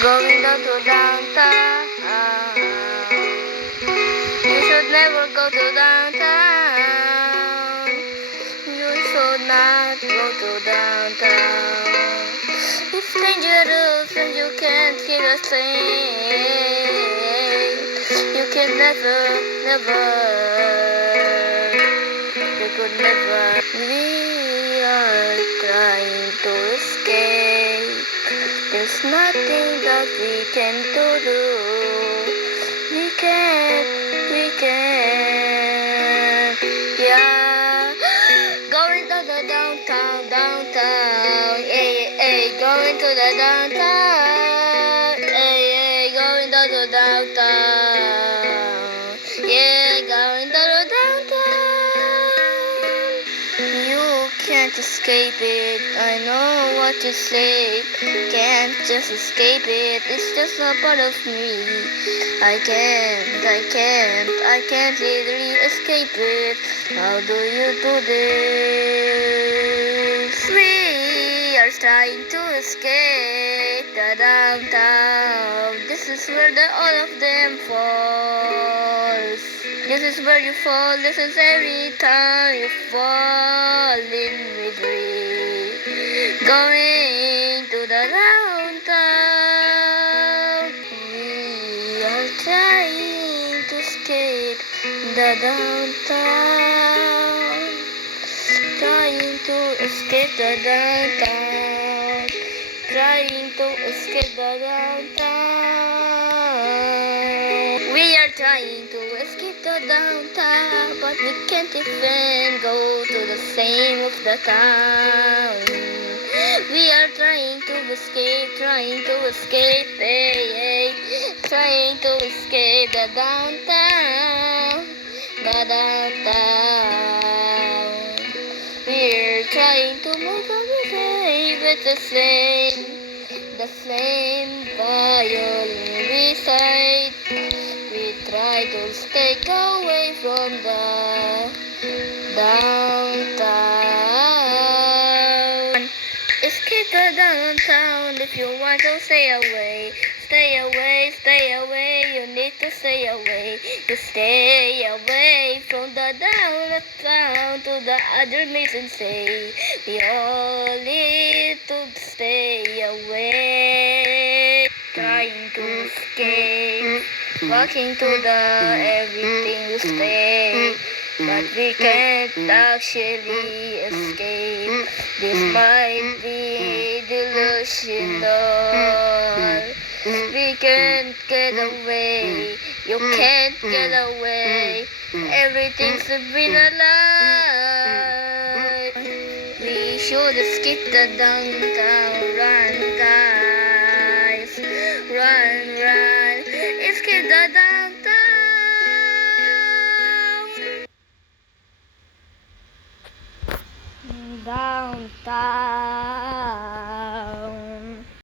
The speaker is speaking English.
Going down to downtown. You should never go to downtown. You should not go to downtown. It's dangerous and you can't feel a thing. You can never, you could never. We are trying to escape. There's nothing that we can do. We can, yeah. Going to the downtown, going to the downtown, going to the downtown, yeah, going to the downtown. You can't escape it, I know what you say. Can't just escape it, it's just a part of me. I can't literally escape it. How do you do this? We are trying to escape the downtown. This is where all of them falls. This is where you fall, this is every time you fall in with me. Going to the downtown. We are trying to escape the downtown. Trying to escape the downtown. Trying to escape the downtown. We are trying to escape the downtown, but we can't even go to the same of the town. We are trying to escape, trying to escape the downtown, the downtown. We're trying to make a mistake with the same violin recite. We try to stay away from the downtown. Escape the downtown if you want to stay away. Stay away, you need to stay away. You stay away from the downtown to the other mason say. We all need to stay away. Trying to escape, walking to the everything to stay. But we can't actually escape. This might be delusional. We can't get away. You can't get away. Everything's been a lie. We should escape the downtown. Run, guys. Run. Escape the downtown. Downtown.